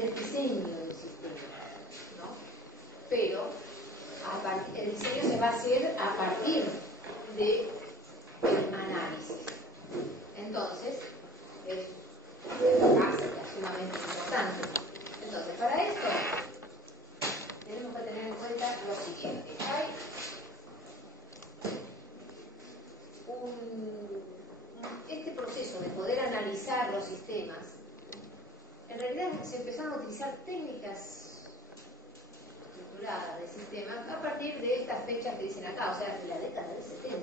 del diseño del sistema, ¿no? Pero el diseño se va a hacer a partir del análisis. Entonces, es sumamente importante. Entonces, para esto tenemos que tener en cuenta lo siguiente. Hay este proceso de poder analizar los sistemas. En realidad se empezaron a utilizar técnicas estructuradas de sistemas a partir de estas fechas que dicen acá, o sea, de la década del 70.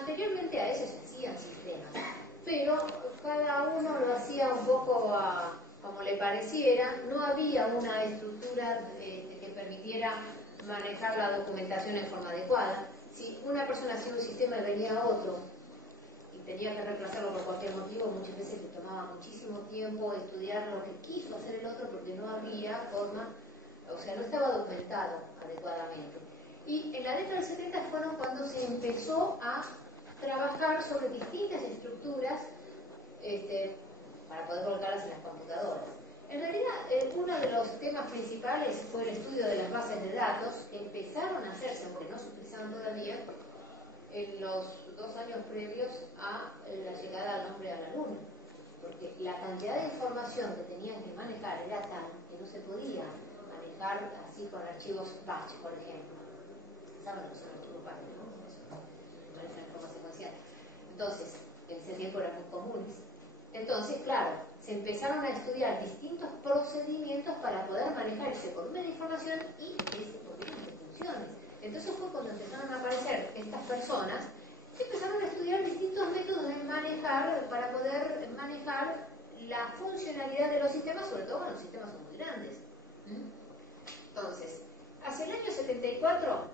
Anteriormente a eso se hacían sistemas, pero cada uno lo hacía un poco como le pareciera. No había una estructura que permitiera manejar la documentación en forma adecuada. Si una persona hacía un sistema y venía otro y tenía que reemplazarlo por cualquier motivo, muchas veces le tomaba muchísimo tiempo estudiar lo que quiso hacer el otro porque no había forma, o sea, no estaba documentado adecuadamente. Y en la década del 70 fueron cuando se empezó a trabajar sobre distintas estructuras para poder colocarlas en las computadoras. En realidad, uno de los temas principales fue el estudio de las bases de datos, que empezaron a hacerse, aunque no se utilizaban todavía, en los 2 años previos a la llegada del hombre a la Luna. Porque la cantidad de información que tenían que manejar era tal que no se podía manejar así con archivos batch, por ejemplo. ¿Saben lo que son archivos batch, no? Manejan en forma secuencial. Entonces, en ese tiempo eran muy comunes. Entonces, claro, se empezaron a estudiar distintos procedimientos para poder manejar ese volumen de información y ese volumen de funciones. Entonces fue cuando empezaron a aparecer estas personas que empezaron a estudiar distintos métodos de manejar, para poder manejar la funcionalidad de los sistemas, sobre todo cuando los sistemas son muy grandes. Entonces, hacia el año 74,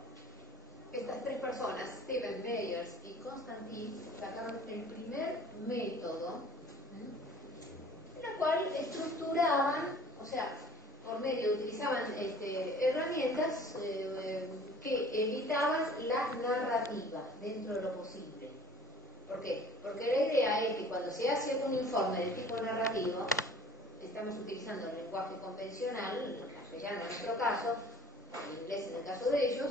estas 3 personas, Stephen Meyers y Konstantin, sacaron el primer método, en el cual estructuraban, o sea, por medio, utilizaban herramientas que evitaban la narrativa dentro de lo posible. ¿Por qué? Porque la idea es que cuando se hace un informe de tipo narrativo, estamos utilizando el lenguaje convencional, el castellano en nuestro caso, el inglés en el caso de ellos,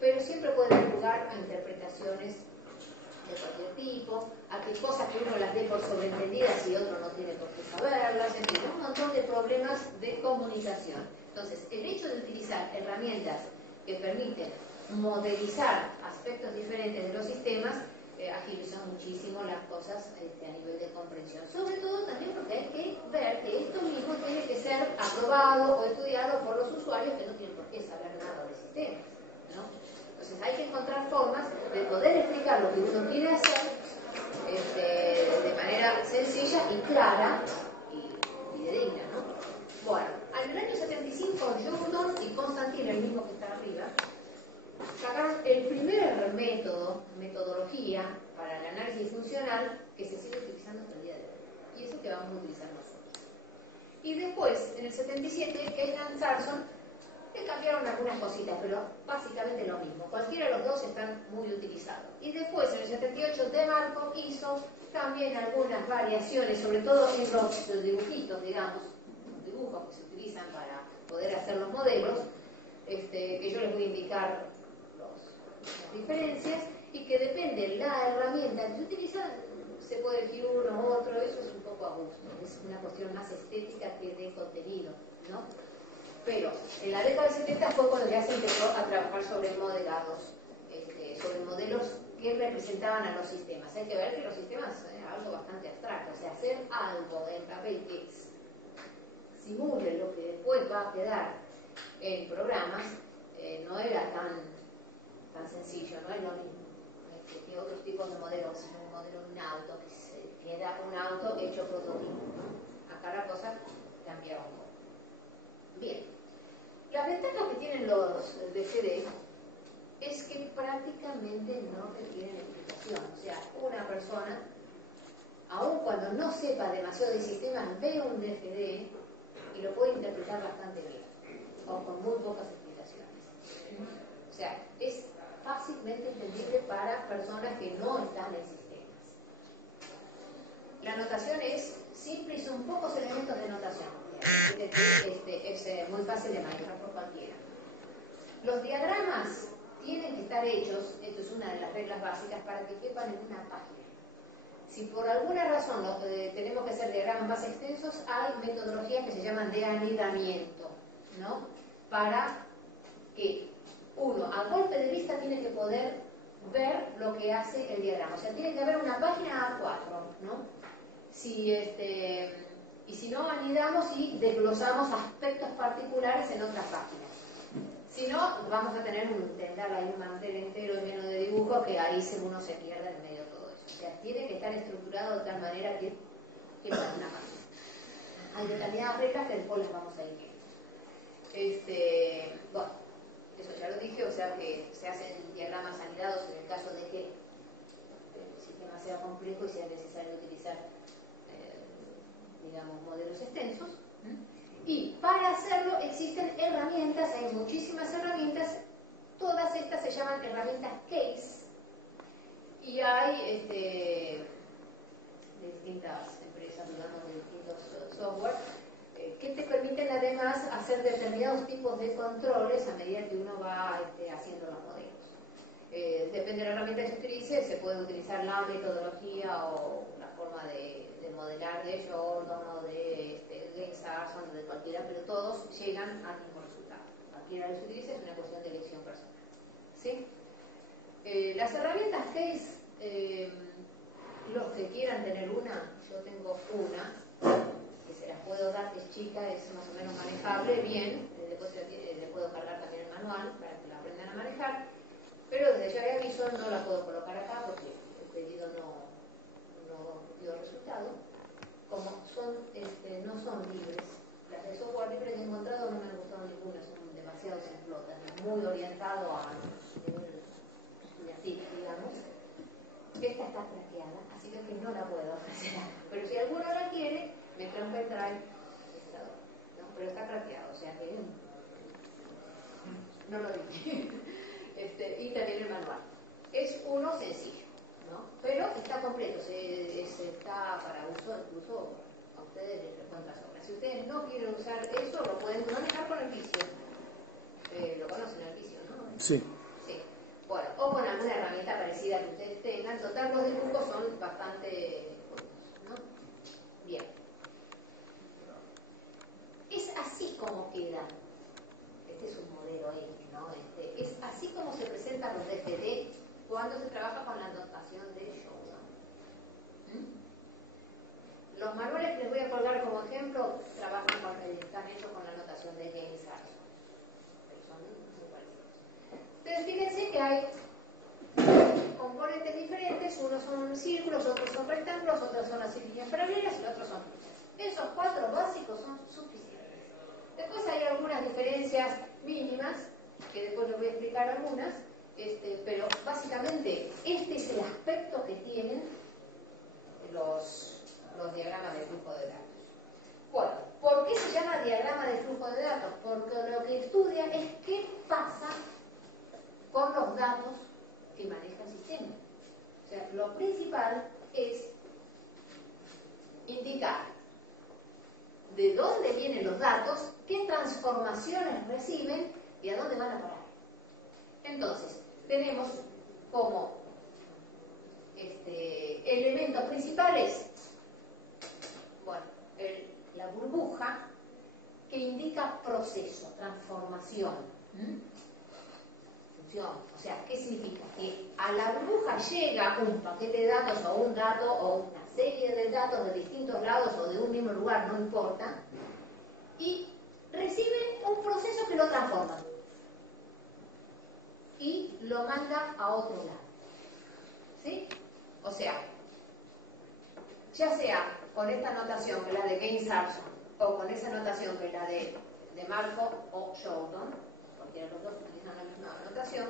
pero siempre puede dar lugar a interpretaciones de cualquier tipo, a que cosas que uno las dé por sobreentendidas y otro no tiene por qué saberlas, en fin, un montón de problemas de comunicación. Entonces, el hecho de utilizar herramientas que permiten modelizar aspectos diferentes de los sistemas agilizan muchísimo las cosas a nivel de comprensión. Sobre todo también porque hay que ver que esto mismo tiene que ser aprobado o estudiado por los usuarios que no tienen por qué saber nada de sistemas, ¿no? Entonces hay que encontrar formas de poder explicar lo que uno quiere hacer de manera sencilla y clara y digna, ¿no? Bueno, en el año 75, Jordan y Konstantin, el mismo que está arriba, sacaron el primer metodología para el análisis funcional que se sigue utilizando hasta el día de hoy. Y eso que vamos a utilizar nosotros. Y después, en el 77, Keynan Carson, le cambiaron algunas cositas, pero básicamente lo mismo. Cualquiera de los dos están muy utilizados. Y después, en el 78, DeMarco hizo también algunas variaciones, sobre todo en los dibujitos, digamos, dibujos que se utilizan para poder hacer los modelos, que yo les voy a indicar las diferencias, y que depende la herramienta que se utiliza, se puede elegir uno u otro. Eso es un poco a gusto, es una cuestión más estética que de contenido, ¿no? Pero en la década del 70 fue cuando ya se empezó a trabajar sobre modelados, sobre modelos que representaban a los sistemas. Hay que ver que los sistemas es algo bastante abstracto, o sea, hacer algo en papel que simule lo que después va a quedar en programas no era tan sencillo, no es lo mismo que otros tipos de modelos, sino un modelo de un auto que queda un auto hecho prototipo. Acá la cosa cambiaba un poco. Bien, las ventajas que tienen los BCD es que prácticamente no requieren explicación. O sea, una persona, aun cuando no sepa demasiado de sistemas, ve un BCD y lo puede interpretar bastante bien, o con muy pocas explicaciones. O sea, es fácilmente entendible para personas que no están en sistemas. La notación es simple y son pocos elementos de notación. Es muy fácil de manejar por cualquiera. Los diagramas tienen que estar hechos, esto es una de las reglas básicas, para que quepan en una página. Si por alguna razón tenemos que hacer diagramas más extensos, hay metodologías que se llaman de anidamiento, ¿no? Para que uno, a golpe de vista, tiene que poder ver lo que hace el diagrama. O sea, tiene que haber una página A4, ¿no? Y si no, anidamos y desglosamos aspectos particulares en otras páginas. Si no, vamos a tener un mantel entero lleno de dibujos que ahí uno se pierde en medio de todo eso. O sea, tiene que estar estructurado de tal manera que no es una página. Hay determinadas reglas que después las vamos a ir viendo. Bueno, eso ya lo dije, o sea que se hacen diagramas anidados en el caso de que el sistema sea complejo y sea necesario utilizar, digamos, modelos extensos. Y para hacerlo existen herramientas, hay muchísimas herramientas, todas estas se llaman herramientas case, y hay de distintas empresas, digamos, de distintos software, que te permiten además hacer determinados tipos de controles a medida que uno va haciendo los modelos. Depende de la herramienta que se utilice, se puede utilizar la metodología o la forma de modelar de Jordan o de Gensarson o de cualquiera, pero todos llegan al mismo resultado. Cualquiera que se utilice es una cuestión de elección personal. ¿Sí? Las herramientas case, los que quieran tener una, yo tengo una, que se las puedo dar, que es chica, es más o menos manejable, bien, después le puedo cargar también el manual para que la aprendan a manejar, pero desde ya de aviso no la puedo colocar acá porque el pedido no dio resultado. Como no son libres, las de software libre que he encontrado no me han gustado ninguna, son demasiado simplotas, muy orientado a nivel estudiantil, digamos. Esta está craqueada, así que no la puedo ofrecer acá. Pero si alguno la quiere, me trae un pendrive, ¿no? Pero está craqueado, o sea que no lo dije. Y también el manual. Es uno sencillo, ¿no? Pero está completo, está para uso, incluso a ustedes les recuentan sobra. Si ustedes no quieren usar eso, lo pueden manejar con el vicio. ¿Lo conocen el vicio, no? Sí. Sí. Bueno, o con alguna herramienta parecida que ustedes tengan. Total, los dibujos son bastante buenos, ¿no? Bien. Es así como queda. Este es un modelo X, ¿no? Es así como se presentan los DGD cuando se trabaja con la notación de Jordan. Los manuales que les voy a colgar como ejemplo están hechos con la notación de James Harrison. Son muy parecidos. Entonces fíjense que hay componentes diferentes, unos son círculos, otros son rectángulos, otros son así líneas paralelas y otros son flechas. Esos 4 básicos son suficientes. Después hay algunas diferencias mínimas, que después les voy a explicar algunas, pero básicamente este es el aspecto que tienen los diagramas de flujo de datos. Bueno, ¿por qué se llama diagrama de flujo de datos? Porque lo que estudia es qué pasa con los datos que maneja el sistema. O sea, lo principal es indicar de dónde vienen los datos, qué transformaciones reciben y a dónde van a parar. Entonces, tenemos como elementos principales, bueno, la burbuja, que indica proceso, transformación, función. O sea, ¿qué significa? Que a la burbuja llega un paquete de datos o un dato o una serie de datos de distintos lados o de un mismo lugar, no importa, y recibe un proceso que lo transforma y lo manda a otro lado. ¿Sí? O sea, ya sea con esta notación que es la de Gensarson o con esa notación que es la de Markov o Jordan, cualquiera de los dos utilizan la misma notación.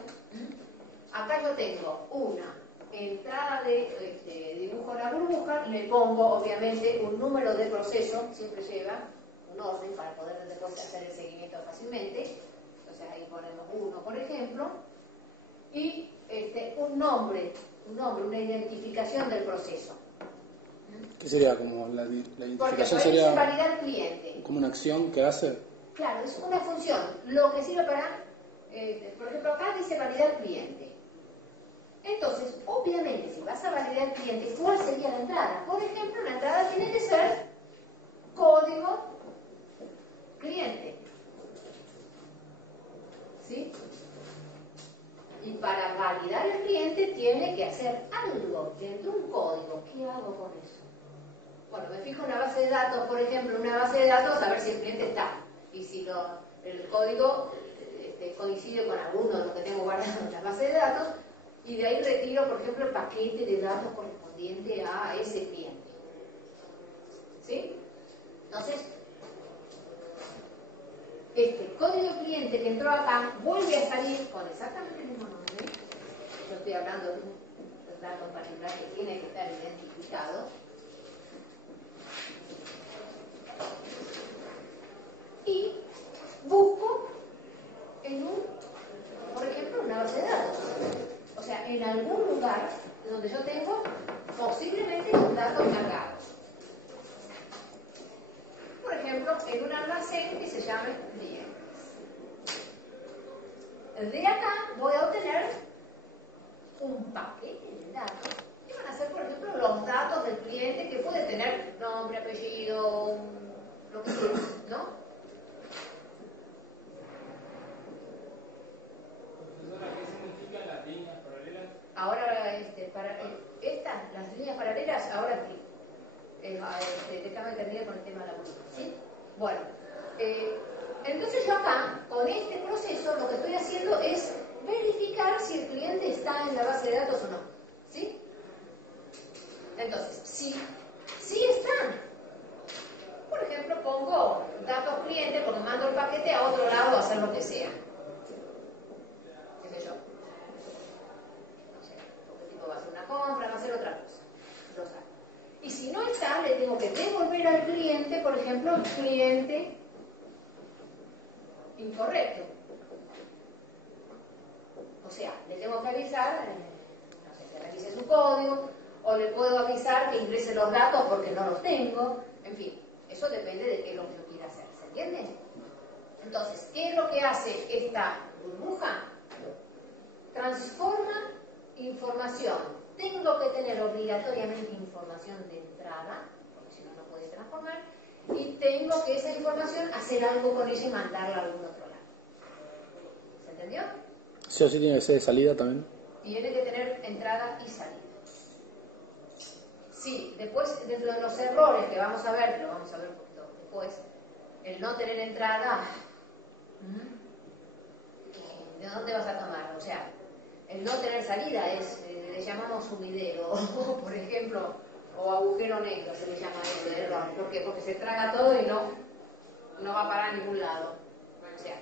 Acá yo tengo una entrada de dibujo a la burbuja, le pongo obviamente un número de proceso, siempre lleva un orden para poder después hacer el seguimiento fácilmente. Entonces ahí ponemos 1, por ejemplo, y un nombre, una identificación del proceso. ¿Qué sería? Como la Porque identificación puede sería validar cliente. como una acción que hace. Claro, es una función. Lo que sirve para, por ejemplo, acá dice validar cliente. Entonces, obviamente, si vas a validar cliente, ¿cuál sería la entrada? Por ejemplo, la entrada tiene que ser código cliente. ¿Sí? Y para validar el cliente tiene que hacer algo dentro de un código. ¿Qué hago con eso? Bueno, me fijo en una base de datos, por ejemplo, en una base de datos a ver si el cliente está. Y si el código coincide con alguno de los que tengo guardado en la base de datos, y de ahí retiro, por ejemplo, el paquete de datos correspondiente a ese cliente. ¿Sí? Entonces, este código cliente que entró acá vuelve a salir con exactamente el mismo nombre. Yo estoy hablando de un dato particular que tiene que estar identificado. Y busco por ejemplo, una base de datos. O sea, en algún lugar donde yo tengo posiblemente un dato cargado. Por ejemplo, en un almacén que se llame DX. De acá voy a obtener un paquete de datos que van a ser, por ejemplo, los datos del cliente que puede tener nombre, apellido, lo que sea, ¿no? ¿Qué significan las líneas paralelas? Ahora, las líneas paralelas, ahora explico. Déjame terminar con el tema de la búsqueda, ¿sí? Bueno, entonces yo acá, con este proceso, lo que estoy haciendo es verificar si el cliente está en la base de datos o no, ¿sí? Entonces, si están, por ejemplo, pongo datos cliente porque mando el paquete a otro lado a hacer lo que sea. ¿Qué sé yo? No sé, porque tipo va a hacer una compra, va a hacer otra cosa. Lo saco. Y si no está, le tengo que devolver al cliente, por ejemplo, el cliente incorrecto. O sea, le tengo que avisar, no sé, que revise su código, o le puedo avisar que ingrese los datos porque no los tengo. En fin, eso depende de qué es lo que yo quiera hacer. ¿Se entiende? Entonces, ¿qué es lo que hace esta burbuja? Transforma información. Tengo que tener obligatoriamente información de entrada, porque si no, no puede transformar, y tengo que esa información hacer algo con ella y mandarla a algún otro lado. ¿Se entendió? Sí o sí tiene que ser de salida también. Tiene que tener entrada y salida. Sí, después, dentro de los errores que vamos a ver, lo vamos a ver un poquito después, el no tener entrada, ¿de dónde vas a tomar? O sea, el no tener salida le llamamos sumidero, por ejemplo, o agujero negro se le llama ese error. ¿Por qué? Porque se traga todo y no va a parar a ningún lado. O sea,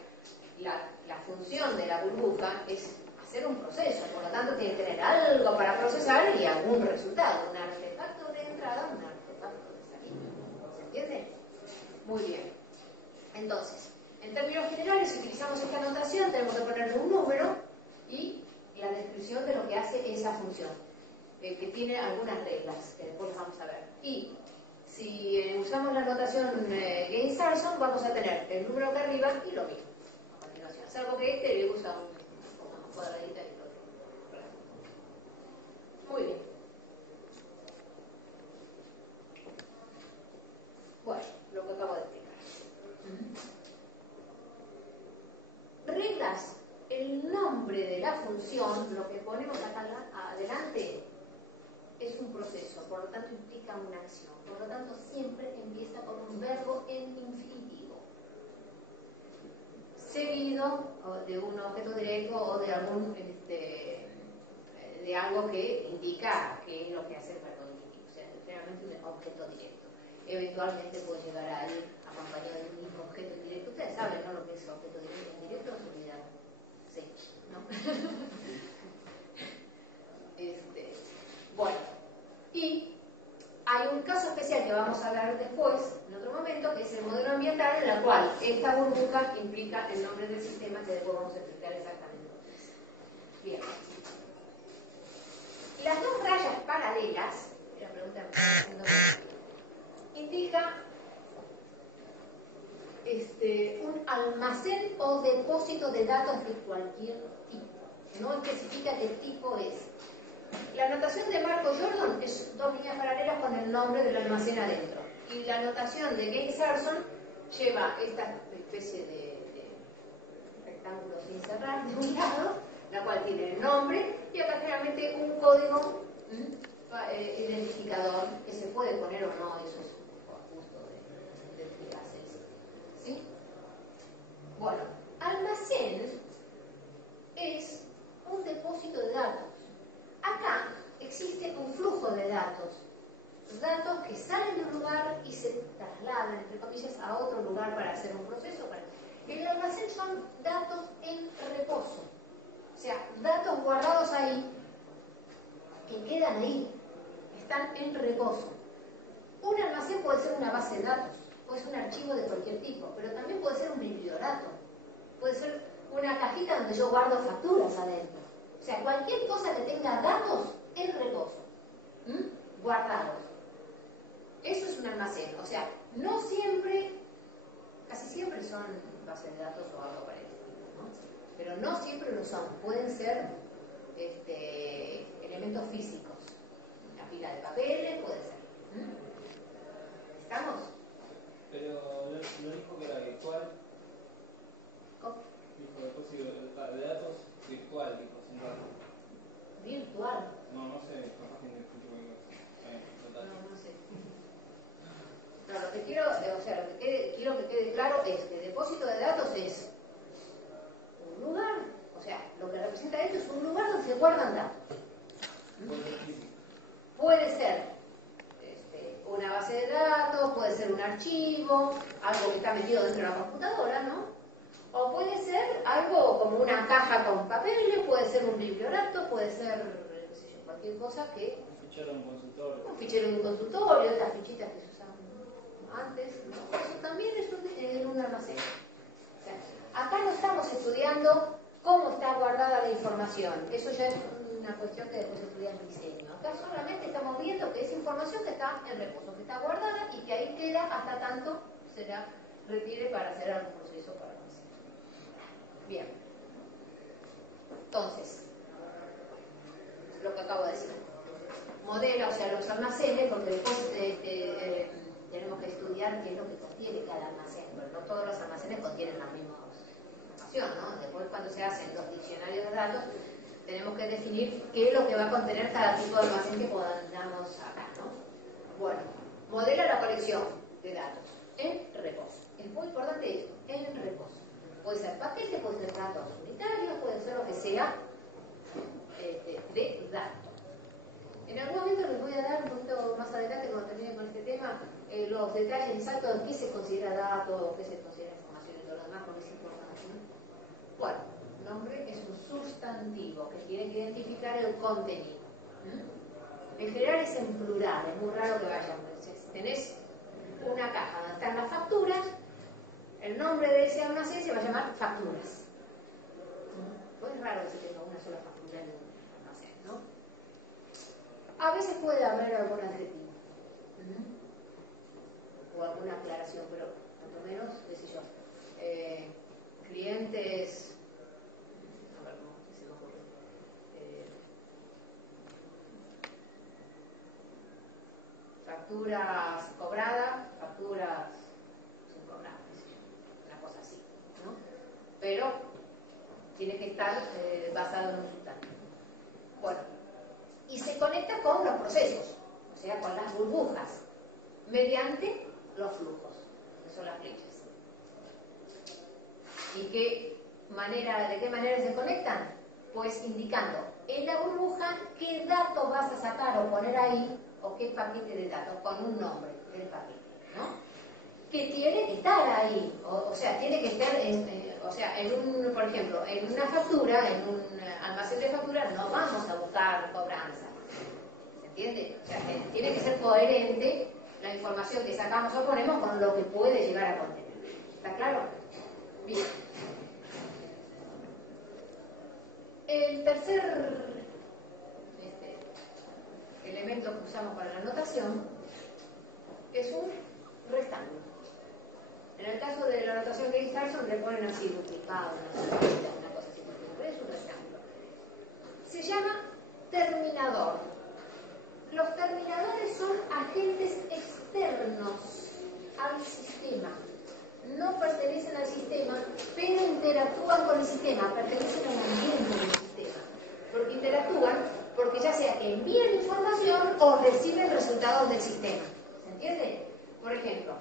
la función de la burbuja es hacer un proceso, por lo tanto tiene que tener algo para procesar y algún resultado, un artefacto de entrada, un artefacto de salida. ¿Se entiende? Muy bien. Entonces, en términos generales, si utilizamos esta notación, tenemos que ponerle un número y la descripción de lo que hace esa función, que tiene algunas reglas, que después las vamos a ver. Y si usamos la notación Gaines-Sarson, vamos a tener el número acá arriba y lo mismo a continuación. Salvo que este le usa una cuadradita y todo. Muy bien. Bueno, lo que acabo de explicar. Reglas. El nombre de la función, lo que ponemos acá adelante, es un proceso, por lo tanto implica una acción. Por lo tanto, siempre empieza con un verbo en infinitivo, seguido de un objeto directo o de de algo que indica qué es lo que hace el verbo infinitivo. O sea, generalmente un objeto directo. Eventualmente puede llegar a ir acompañado de un objeto indirecto. Ustedes saben, ¿no? Lo que es objeto directo e indirecto, se olvidan. Sí, ¿no? Bueno, y hay un caso especial que vamos a hablar después, en otro momento, que es el modelo ambiental, en el cual esta burbuja implica el nombre del sistema, que después vamos a explicar exactamente. Bien. Las dos rayas paralelas, la pregunta que me están haciendo indica un almacén o depósito de datos de cualquier tipo. No especifica qué tipo es. La anotación de Marco Jordan es dos líneas paralelas con el nombre del almacén adentro. Y la anotación de Gay Sarson lleva esta especie de rectángulo sin cerrar de un lado, la cual tiene el nombre y acá generalmente un código identificador que se puede poner o no, eso es a gusto de qué haces. ¿Sí? Bueno, almacén es un depósito de datos. Acá existe un flujo de datos que salen de un lugar y se trasladan, entre comillas, a otro lugar para hacer un proceso. El almacén son datos en reposo, o sea, datos guardados ahí, que quedan ahí, están en reposo. Un almacén puede ser una base de datos, puede ser un archivo de cualquier tipo, pero también puede ser un bibliorato, puede ser una cajita donde yo guardo facturas adentro. O sea, cualquier cosa que tenga datos en reposo, guardados. Eso es un almacén. O sea, no siempre, casi siempre son bases de datos o algo parecido, ¿no? Pero no siempre lo son. Pueden ser elementos físicos. Una pila de papeles puede ser. ¿Estamos? Pero no dijo que era virtual. ¿Cómo? Dijo depósito de datos virtual, dijo, sin datos. Virtual. No sé, capaz que me escucho muy bien. No sé. No, lo que quiero, quiero que quede claro es que depósito de datos es un lugar, o sea, lo que representa esto es un lugar donde se guardan datos. Puede ser una base de datos, puede ser un archivo, algo que está metido dentro de la computadora, ¿no? O puede ser algo como una caja con papeles, puede ser un bibliorato, puede ser, qué sé yo, cualquier cosa que... Un fichero en un consultorio. Un fichero en un consultorio, estas fichitas que se usaban antes, ¿no? Eso también es un almacén. O sea, acá no estamos estudiando cómo está guardada la información, eso ya es una cuestión que después estudia en diseño. Acá solamente estamos viendo que es información que está en reposo, que está guardada y que ahí queda hasta tanto se la requiere para hacer algún proceso para almacén. Bien. Entonces, lo que acabo de decir. Modela, o sea, los almacenes, porque después tenemos que estudiar qué es lo que contiene cada almacén. Bueno, no todos los almacenes contienen la misma información, ¿no? Después, cuando se hacen los diccionarios de datos, tenemos que definir qué es lo que va a contener cada tipo de almacén que podamos acá, ¿no? Bueno, modela la colección de datos en reposo. Es muy importante esto, en reposo. Puede ser paquete, puede ser datos unitarios, puede ser lo que sea de datos. En algún momento les voy a dar un poquito más adelante, cuando termine con este tema, los detalles exactos de qué se considera dato, qué se considera información y todo lo demás, porque es importante, ¿no? Bueno, nombre es un sustantivo que tiene que identificar el contenido. En general es en plural, es muy raro que vayan. Tenés una caja donde están las facturas, el nombre de ese almacén se va a llamar facturas. Pues es raro que se tenga una sola factura en un almacén, ¿no? A veces puede haber algún adjetivo o alguna aclaración, pero por lo menos, qué sé yo, clientes, a ver cómo se me ocurre, facturas cobradas, facturas sin cobrar, qué sé yo, una cosa así, ¿no? Pero tiene que estar basado en un sustantivo. Bueno, y se conecta con los procesos, o sea, con las burbujas, mediante los flujos, que son las flechas. ¿Y de qué manera se conectan? Pues indicando en la burbuja qué datos vas a sacar o poner ahí, o qué paquete de datos, con un nombre del paquete, ¿no? Que tiene que estar ahí, o sea, tiene que estar por ejemplo, en una factura, en un almacén de facturas, no vamos a buscar cobranza. ¿Se entiende? O sea, tiene que ser coherente la información que sacamos o ponemos con lo que puede llegar a contener. ¿Está claro? Bien. El tercer elemento ejemplo que usamos para la notación, es un rectángulo. En el caso de la notación de Gary-Harrison le ponen así duplicado, una cosa así, pero es un rectángulo. Se llama terminador. Los terminadores son agentes externos al sistema. No pertenecen al sistema, pero interactúan con el sistema, pertenecen al ambiente del sistema. Porque interactúan, porque ya sea que envían información o reciben resultados del sistema. ¿Se entiende? Por ejemplo,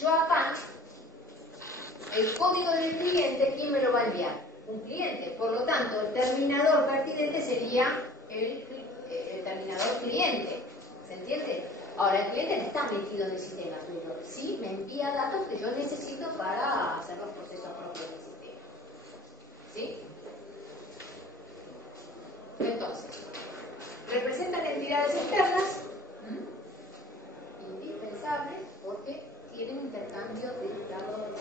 yo acá, el código del cliente, ¿quién me lo va a enviar? Un cliente. Por lo tanto, el terminador pertinente sería el terminador cliente. ¿Se entiende? Ahora, el cliente no está metido en el sistema, pero sí me envía datos que yo necesito para hacer los procesos propios del sistema. ¿Sí? Entonces, representan entidades externas, indispensables, porque tienen intercambio de estado de